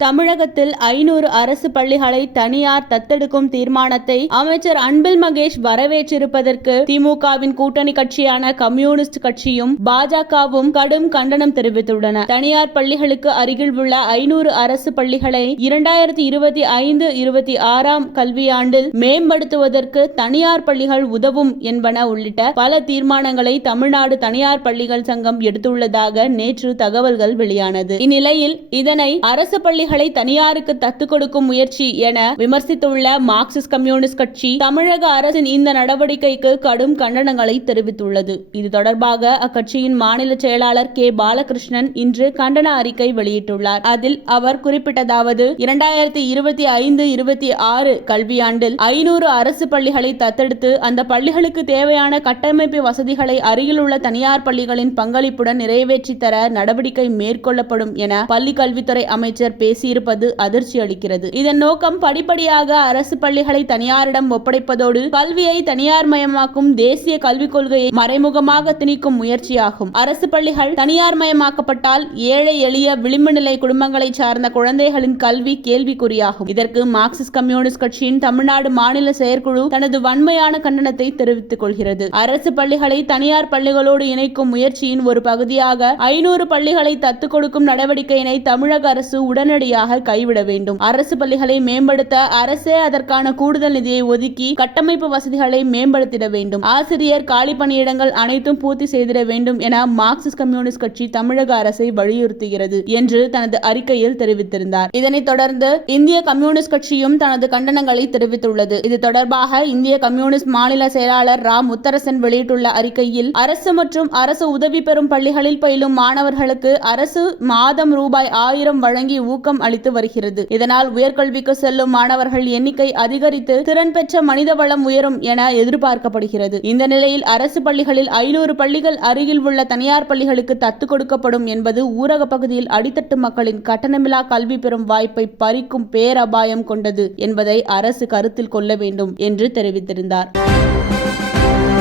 தமிழகத்தில் 500 அரசு பள்ளிகளை தனியார் தத்தெடுக்கும் தீர்மானத்தை அமைச்சர் அன்பில் மகேஷ் வரவேற்றிருப்பதற்கு திமுகவின் கூட்டணி கட்சியான கம்யூனிஸ்ட் கட்சியும் பாஜகவும் கடும் கண்டனம் தெரிவித்துள்ளன. தனியார் பள்ளிகளுக்கு அருகில் உள்ள 500 அரசு பள்ளிகளை 2025-26 கல்வியாண்டில் மேம்படுத்துவதற்கு தனியார் பள்ளிகள் உதவும் என்பன உள்ளிட்ட பல தீர்மானங்களை தமிழ்நாடு தனியார் பள்ளிகள் சங்கம் எடுத்துள்ளதாக நேற்று தகவல்கள் வெளியானது. இந்நிலையில் இதனை அரசு பள்ளி தனியாருக்கு தத்து கொடுக்கும் முயற்சி என விமர்சித்துள்ள மார்க்சிஸ்ட் கம்யூனிஸ்ட் கட்சி தமிழக அரசின் இந்த நடவடிக்கைக்கு கடும் கண்டனங்களை தெரிவித்துள்ளது. இது தொடர்பாக அக்கட்சியின் மாநில செயலாளர் கே. பாலகிருஷ்ணன் இன்று கண்டன அறிக்கை வெளியிட்டுள்ளார். அதில் அவர் குறிப்பிட்டதாவது 2025-26 கல்வியாண்டில் 500 அரசு பள்ளிகளை தத்தெடுத்து அந்த பள்ளிகளுக்கு தேவையான கட்டமைப்பு வசதிகளை அருகில் உள்ள தனியார் பள்ளிகளின் பங்களிப்புடன் நிறைவேற்றி தர நடவடிக்கை மேற்கொள்ளப்படும் என பள்ளி கல்வித்துறை அமைச்சர் பேசியிருப்பது அதிர்ச்சி அளிக்கிறது. இதன் நோக்கம் படிப்படியாக அரசு பள்ளிகளை தனியாரிடம் ஒப்படைப்பதோடு கல்வியை தனியார் மயமாக்கும் தேசிய கல்விக் கொள்கையை மறைமுகமாக திணிக்கும் முயற்சியாகும். அரசு பள்ளிகள் தனியார் மயமாக்கப்பட்டால் ஏழை எளிய விளிம்பு நிலை குடும்பங்களை சார்ந்த குழந்தைகளின் கல்வி கேள்விக்குறியாகும். இதற்கு மார்க்சிஸ்ட் கம்யூனிஸ்ட் கட்சியின் தமிழ்நாடு மாநில செயற்குழு தனது வன்மையான கண்டனத்தை தெரிவித்துக் கொள்கிறது. அரசு பள்ளிகளை தனியார் பள்ளிகளோடு இணைக்கும் முயற்சியின் ஒரு பகுதியாக 500 பள்ளிகளை தத்து கொடுக்கும் நடவடிக்கையினை தமிழக அரசு உடனடியாக கைவிட வேண்டும். அரசு பள்ளிகளை மேம்படுத்த அரசே அதற்கான கூடுதல் நிதியை ஒதுக்கி கட்டமைப்பு வசதிகளை மேம்படுத்திட வேண்டும். ஆசிரியர் காலி பணியிடங்கள் அனைத்தும் பூர்த்தி செய்திட வேண்டும் என மார்க்சிஸ்ட் கம்யூனிஸ்ட் கட்சி தமிழக அரசை வலியுறுத்துகிறது என்று தனது அறிக்கையில் தெரிவித்திருந்தார். இதனைத் தொடர்ந்து இந்திய கம்யூனிஸ்ட் கட்சியும் தனது கண்டனங்களை தெரிவித்துள்ளது. இது தொடர்பாக இந்திய கம்யூனிஸ்ட் மாநில செயலாளர் ரா. முத்தரசன் வெளியிட்டுள்ள அறிக்கையில் அரசு மற்றும் அரசு உதவி பெறும் பள்ளிகளில் பயிலும் மாணவர்களுக்கு அரசு மாதம் ரூபாய் 1000 வழங்கி ஊக்கம் அளித்து வருகிறது. இதனால் உயர்கல்விக்கு செல்லும் மாணவர்கள் எண்ணிக்கை அதிகரித்து திறன் பெற்ற மனித வளம் உயரும் என எதிர்பார்க்கப்படுகிறது. இந்த நிலையில் அரசு பள்ளிகளில் 500 பள்ளிகள் அருகில் உள்ள தனியார் பள்ளிகளுக்கு தத்து கொடுக்கப்படும் என்பது ஊரக பகுதியில் அடித்தட்டு மக்களின் கட்டணமில்லா கல்வி பெறும் வாய்ப்பை பறிக்கும் பேரபாயம் கொண்டது என்பதை அரசு கருத்தில் கொள்ள வேண்டும் என்று தெரிவித்திருந்தார்.